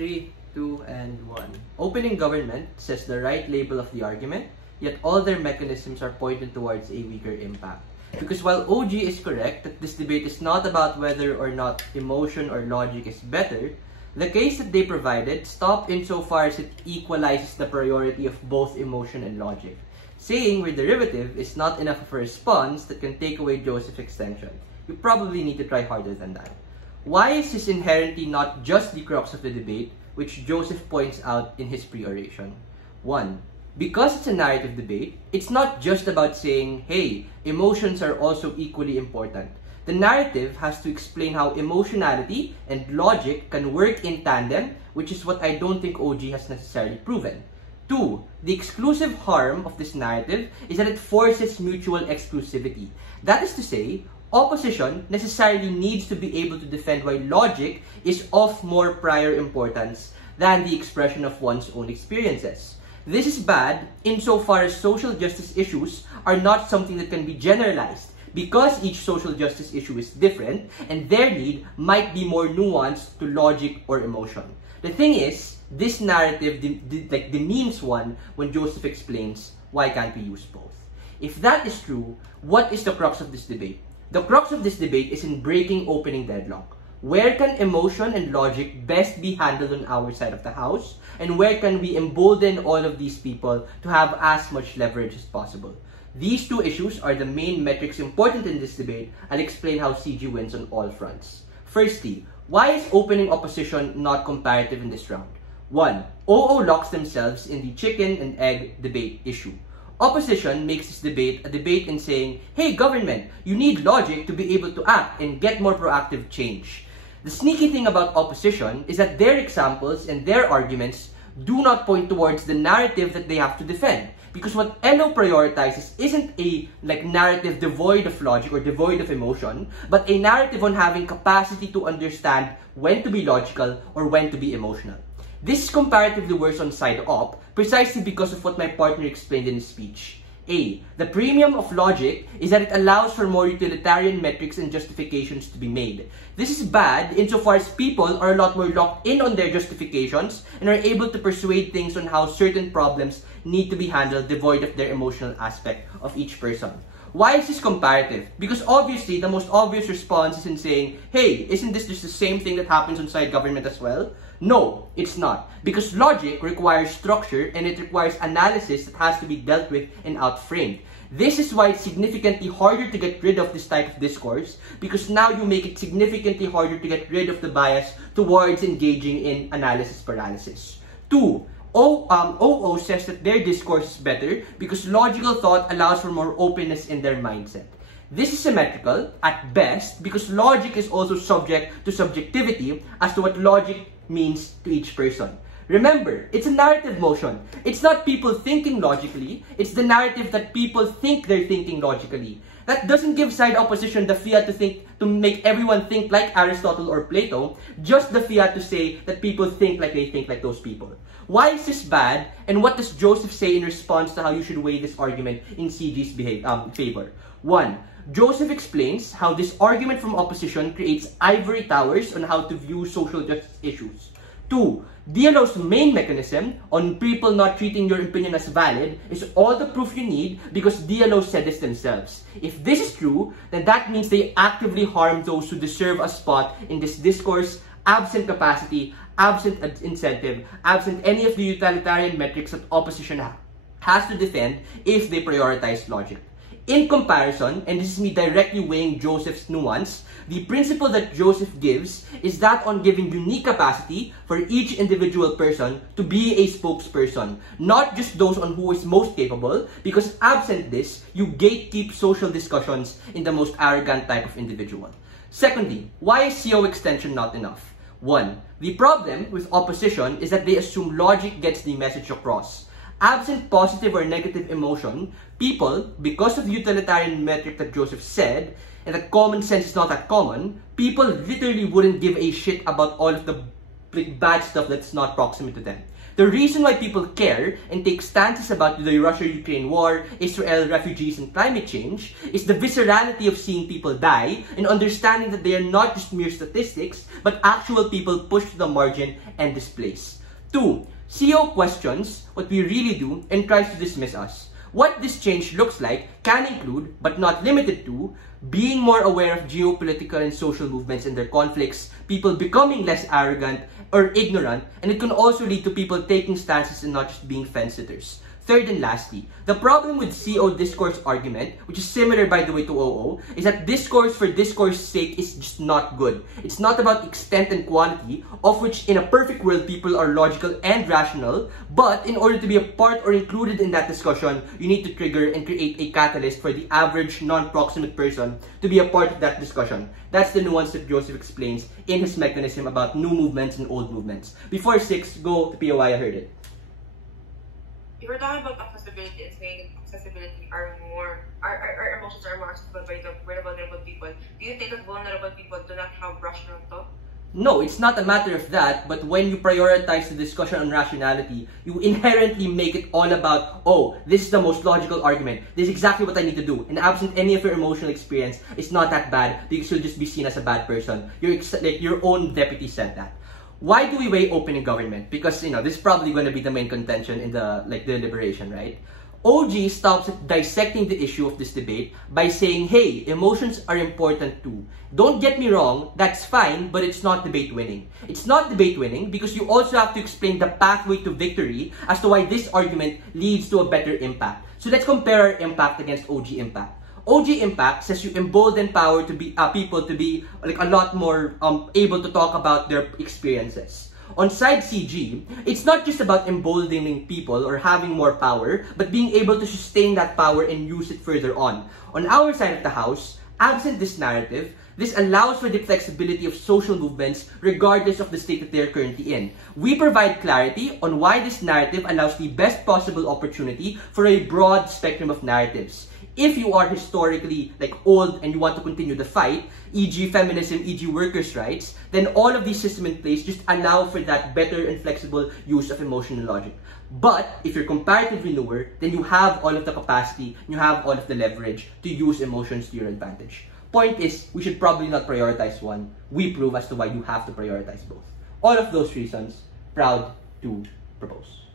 3, 2, and 1. Opening government says the right label of the argument, yet all their mechanisms are pointed towards a weaker impact. Because while OG is correct that this debate is not about whether or not emotion or logic is better, the case that they provided stopped insofar as it equalizes the priority of both emotion and logic. Saying we're derivative is not enough of a response that can take away Joseph's extension. You probably need to try harder than that. Why is this inherently not just the crux of the debate, which Joseph points out in his pre-oration? 1. Because it's a narrative debate, it's not just about saying, hey, emotions are also equally important. The narrative has to explain how emotionality and logic can work in tandem, which is what I don't think OG has necessarily proven. 2. The exclusive harm of this narrative is that it forces mutual exclusivity. That is to say, opposition necessarily needs to be able to defend why logic is of more prior importance than the expression of one's own experiences. This is bad insofar as social justice issues are not something that can be generalized, because each social justice issue is different and their need might be more nuanced to logic or emotion. The thing is, this narrative demeans one when Joseph explains why can't we use both. If that is true, what is the crux of this debate? The crux of this debate is in breaking opening deadlock. Where can emotion and logic best be handled on our side of the house? And where can we embolden all of these people to have as much leverage as possible? These two issues are the main metrics important in this debate. I'll explain how CG wins on all fronts. Firstly, why is opening opposition not comparative in this round? 1. OO locks themselves in the chicken and egg debate issue. Opposition makes this debate a debate in saying, hey government, you need logic to be able to act and get more proactive change. The sneaky thing about opposition is that their examples and their arguments do not point towards the narrative that they have to defend. Because what LO prioritizes isn't a narrative devoid of logic or devoid of emotion, but a narrative on having capacity to understand when to be logical or when to be emotional. This is comparatively worse on side op, precisely because of what my partner explained in his speech. A. The premium of logic is that it allows for more utilitarian metrics and justifications to be made. This is bad insofar as people are a lot more locked in on their justifications and are able to persuade things on how certain problems need to be handled devoid of their emotional aspect of each person. Why is this comparative? Because obviously the most obvious response is in saying, hey, isn't this just the same thing that happens inside government as well? No, it's not. Because logic requires structure and it requires analysis that has to be dealt with and outframed. This is why it's significantly harder to get rid of this type of discourse, because now you make it significantly harder to get rid of the bias towards engaging in analysis paralysis. 2. OO says that their discourse is better because logical thought allows for more openness in their mindset. This is symmetrical at best because logic is also subject to subjectivity as to what logic means to each person. Remember, it's a narrative motion. It's not people thinking logically, it's the narrative that people think they're thinking logically. That doesn't give side opposition the fiat to make everyone think like Aristotle or Plato, just the fiat to say that people think like they think like those people. Why is this bad, and what does Joseph say in response to how you should weigh this argument in CG's favor? 1. Joseph explains how this argument from opposition creates ivory towers on how to view social justice issues. 2. DLO's main mechanism on people not treating your opinion as valid is all the proof you need because DLO said this themselves. If this is true, then that means they actively harm those who deserve a spot in this discourse, absent capacity, absent incentive, absent any of the utilitarian metrics that opposition has to defend if they prioritize logic. In comparison, and this is me directly weighing Joseph's nuance, the principle that Joseph gives is that on giving unique capacity for each individual person to be a spokesperson, not just those on who is most capable, because absent this, you gatekeep social discussions in the most arrogant type of individual. Secondly, why is CO extension not enough? 1. The problem with opposition is that they assume logic gets the message across. Absent positive or negative emotion, people, because of the utilitarian metric that Joseph said, and that common sense is not that common, people literally wouldn't give a shit about all of the bad stuff that's not proximate to them. The reason why people care and take stances about the Russia-Ukraine war, Israel, refugees, and climate change is the viscerality of seeing people die and understanding that they are not just mere statistics, but actual people pushed to the margin and displaced. 2. CO questions what we really do and tries to dismiss us. What this change looks like can include, but not limited to, being more aware of geopolitical and social movements and their conflicts, people becoming less arrogant or ignorant, and it can also lead to people taking stances and not just being fence-sitters. Third and lastly, the problem with CO discourse argument, which is similar by the way to OO, is that discourse for discourse's sake is just not good. It's not about extent and quality, of which in a perfect world people are logical and rational, but in order to be a part or included in that discussion, you need to trigger and create a catalyst for the average non-proximate person to be a part of that discussion. That's the nuance that Joseph explains in his mechanism about new movements and old movements. Before 6, go to POI, I heard it. If we're talking about accessibility and saying accessibility our emotions are more accessible by the vulnerable people, do you think that vulnerable people do not have rational thought? No, it's not a matter of that, but when you prioritize the discussion on rationality, you inherently make it all about, oh, this is the most logical argument, this is exactly what I need to do, and absent any of your emotional experience, it's not that bad because you'll just be seen as a bad person. Your own deputy said that. Why do we weigh opening government? Because, this is probably going to be the main contention in the deliberation, right? OG stops at dissecting the issue of this debate by saying, hey, emotions are important too. Don't get me wrong, that's fine, but it's not debate winning. It's not debate winning because you also have to explain the pathway to victory as to why this argument leads to a better impact. So let's compare our impact against OG impact. OG impact says you embolden power to be people to be a lot more able to talk about their experiences. On side CG, it's not just about emboldening people or having more power, but being able to sustain that power and use it further on. On our side of the house, absent this narrative, this allows for the flexibility of social movements regardless of the state that they are currently in. We provide clarity on why this narrative allows the best possible opportunity for a broad spectrum of narratives. If you are historically old and you want to continue the fight, e.g. feminism, e.g. workers' rights, then all of these systems in place just allow for that better and flexible use of emotional logic. But if you're comparatively newer, then you have all of the capacity, you have all of the leverage to use emotions to your advantage. Point is, we should probably not prioritize one. We prove as to why you have to prioritize both. All of those reasons, proud to propose.